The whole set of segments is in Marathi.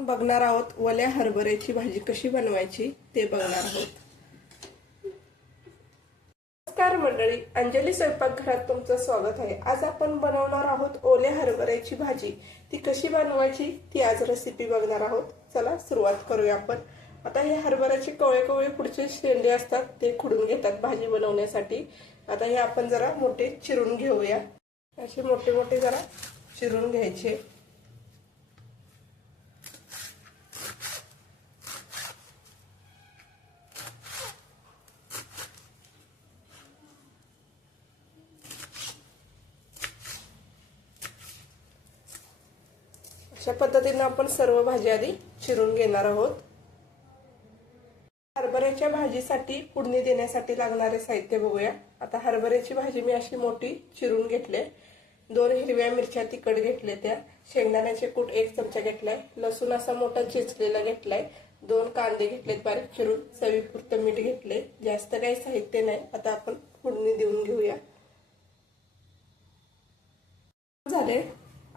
बघणार आहोत वल्या हरभऱ्याची भाजी कशी बनवायची ते बघणार आहोत. नमस्कार मंडळी अंजली स्वयंपाकघरात तुमचं स्वागत आहे. आज आपण बनवणार आहोत ओल्या हरभऱ्याची भाजी. ती कशी बनवायची ती आज रेसिपी बघणार आहोत. चला सुरुवात करूया आपण. आता हे हरभऱ्याचे कवळे कवळे पुढचे शेंडे असतात ते खुडून घेतात भाजी बनवण्यासाठी. आता हे आपण जरा मोठे चिरून घेऊया. असे मोठे मोठे जरा चिरून घ्यायचे. अशा पद्धतीनं आपण सर्व भाजी आधी चिरून घेणार आहोत. हरभऱ्याच्या भाजीसाठी फोडणी देण्यासाठी लागणारे साहित्य बघूया. आता हरभऱ्याची भाजी मी अशी मोठी चिरून घेतले. दोन हिरव्या मिरच्या तिखट घेतले त्या. शेंगदाण्याचे कूट एक चमचा घेतलाय. लसूण असा मोठा चिचलेला घेतलाय. दोन कांदे घेतलेत बारीक चिरून. चवीपुरतं मीठ घेतले जास्त काही साहित्य नाही. आता आपण फोडणी देऊन घेऊया झाले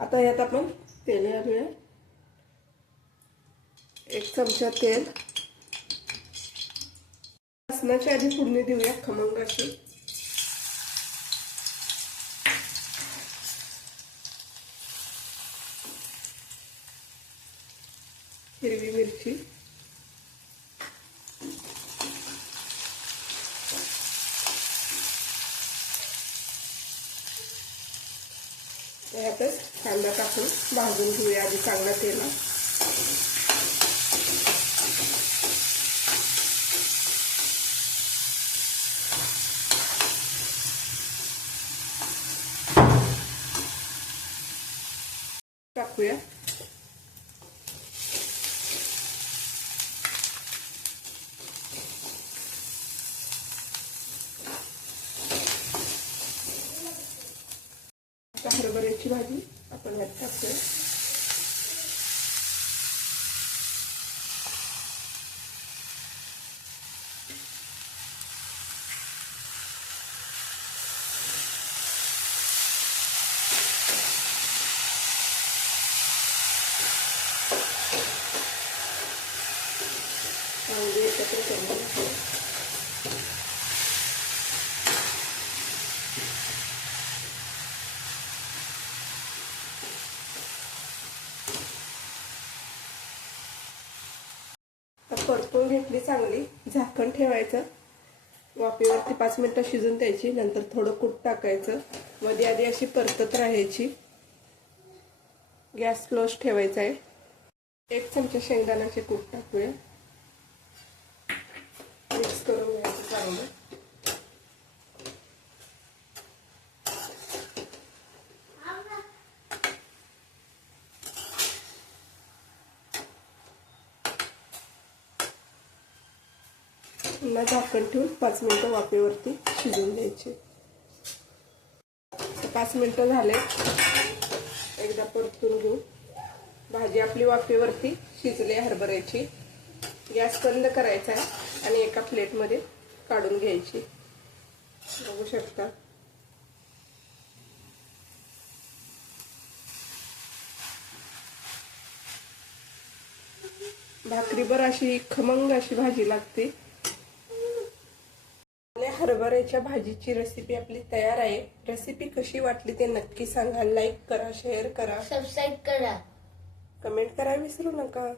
आता यात आपण तेल घालूया. एक चमचा तेल. लसणाची आधी फोडणी देऊया खमंग हिरवी मिरची. यातच कांदा टाकून भाजून घेऊया आधी चांगला तेला. टाकूया. आता हरभऱ्याची भाजी आपण यात टाकूया चांगली एकत्र करून परतून घेतली चांगली. झाकण ठेवायचं. वाफेवरती पाच मिनिटं शिजून द्यायची. नंतर थोडं कूट टाकायचं. मध्ये आधी अशी परतत राहायची. गॅस क्लोज ठेवायचा आहे. एक चमचा शेंगदाण्याचे कूट टाकूया मिक्स करून घ्यायचं चांगलं पुन्हा झाकण ठेवून पाच मिनटं वाफेवरती शिजवून द्यायचे पाच मिनटं झाले. एकदा परतून घेऊ. भाजी आपली वाफेवरती शिजली हरभऱ्याची. गॅस बंद करायचा आहे आणि एका प्लेटमध्ये काढून घ्यायची. बघू शकता. भाकरीभर अशी खमंग अशी भाजी लागते. हरभऱ्याच्या भाजीची रेसिपी आपली तयार आहे. रेसिपी कशी वाटली ते नक्की सांगा. लाईक करा शेअर करा. सबस्क्राईब करा. कमेंट करा विसरू नका.